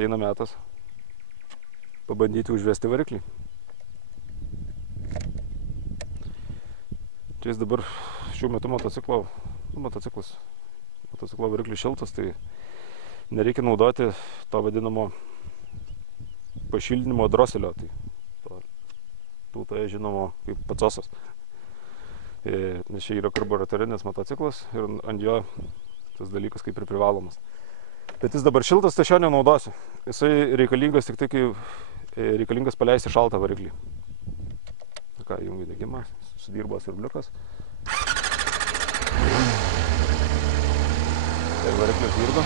ateina metas pabandyti užvesti variklį. Čia jis dabar šiuo metu motociklo variklis šiltas, tai nereikia naudoti to vadinamo pašildinimo droselio, tai tautoje žinomo kaip pacosas. Nes čia yra karburatorinis motociklas ir ant jo tas dalykas kaip ir privalomas. Bet jis dabar šiltas, tai aš jo nenaudosiu. Jisai reikalingas tik tai, kai reikalingas paleisti šaltą variklį. Ką, jungiu degimą, sudirbo siurbliukas. Ir variklis dirba.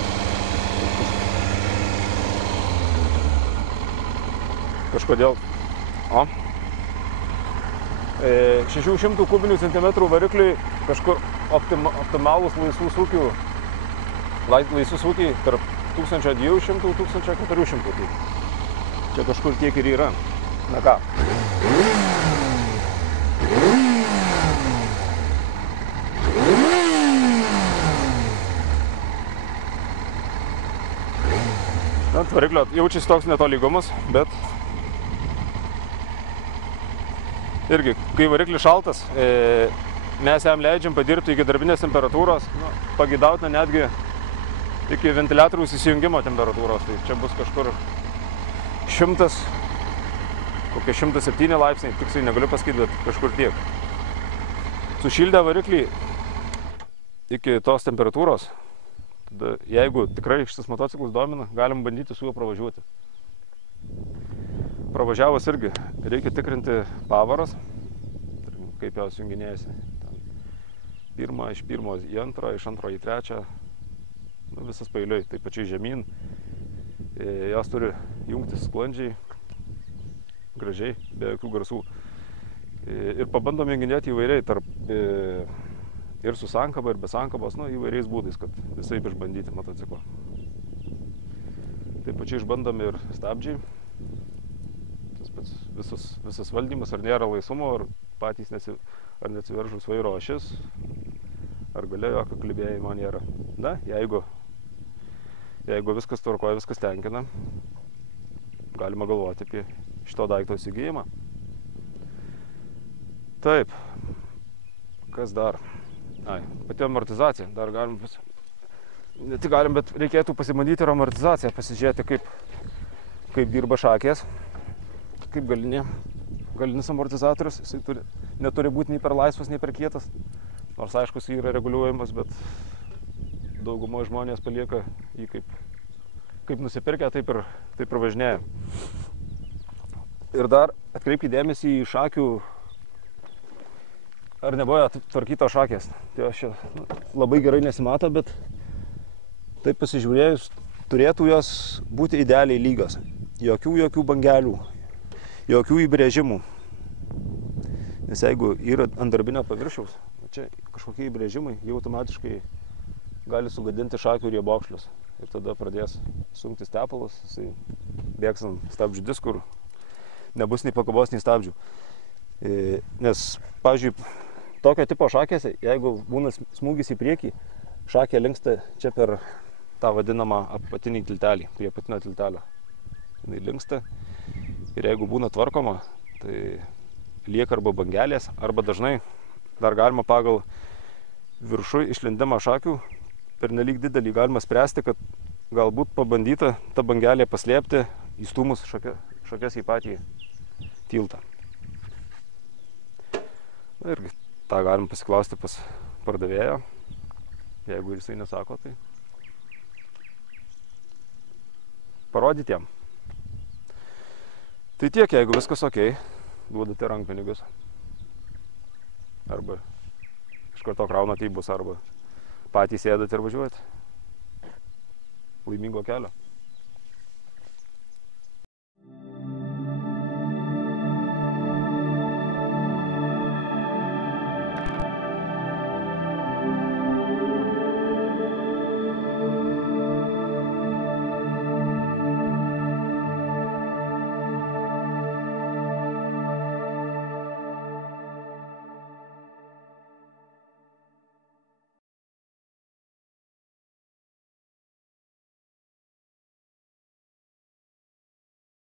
Kažkodėl. 600 kubinių centimetrų varikliui kažkur optimalus laisvų sūkiai tarp 1200–1400. Čia kažkur tiek ir yra. Na ką. Ant variklio jaučiasi toks netolygumas, bet irgi, kai variklis šaltas, mes jam leidžiam padirbti iki darbinės temperatūros, pageidautina netgi iki ventiliatoriaus įsijungimo temperatūros. Tai čia bus kažkur 107 laipsniai, tiksliai negaliu pasakyti, bet kažkur tiek. Sušildę variklį iki tos temperatūros, tada, jeigu tikrai šitas motociklas domina, galim bandyti su juo pravažiuoti. Pravažiavus irgi reikia tikrinti pavaras, kaip jos junginėjasi. Iš pirmo į antrą, iš antro į trečią, visas pailiui, taip pačiai žemyn. Jos turi jungtis sklandžiai, gražiai, be jokių garsų. Ir pabandom junginėti įvairiai, ir su sankaba, ir be sankabos, įvairiais būdais, kad visai išbandyti motociklą. Taip pačiai išbandom ir stabdžiai. Visas valdymas, ar nėra laisvumo, ar patys neatsiveržus vairo ašis, ar galia jokio klibėjimo nėra. Na, jeigu viskas tvarkoja, viskas tenkina, galima galvoti apie šito daikto įsigijimą. Taip, kas dar? Pati amortizacija, dar galim, ne tik galim, bet reikėtų pasimandyti ir amortizaciją, pasižiūrėti, kaip dirba šakės, kaip galinis amortizatorius. Jisai neturi būti nei per laisvas, nei per kietas, nors aišku, jis yra reguliuojamas, bet daugumoje žmonės palieka jį kaip nusipirkę, taip ir važinėja. Ir dar atkreipkite dėmesį į šakių, ar nebuvo tvarkytos šakės. Tai aš labai gerai nesimato, bet taip pasižiūrėjus, turėtų jos būti idealiai lygios. Jokių bangelių, jokių įbrėžimų. Nes jeigu yra ant darbinio paviršiaus, čia kažkokie įbrėžimai, jau automatiškai gali sugadinti šakių riebokšlius. Ir tada pradės sunktis tepalas, jisai bėgs ant stabdžių diskų, nebus nei pakabos, nei stabdžių. Nes, pavyzdžiui, tokio tipo šakėse, jeigu būna smūgis į priekį, šakė linksta čia per tą vadinamą apatinį tiltelį, prie apatinio tiltelio. Jis linksta ir jeigu būna tvarkoma, tai lieka arba bangelės, arba dažnai dar galima pagal viršų išlindimą šakių pernelyg didelį galima spręsti, kad galbūt pabandyta tą bangelę paslėpti įstūmus šakės į patį tiltą. Irgi tą galim pasiklausti pas pardavėją, jeigu jisai nesako, tai parodyti jam. Tai tiek, jeigu viskas okei, duodate rankpinigius. Arba iš karto kraunate į busą, arba patys sėdate ir važiuojate. Laimingo kelio.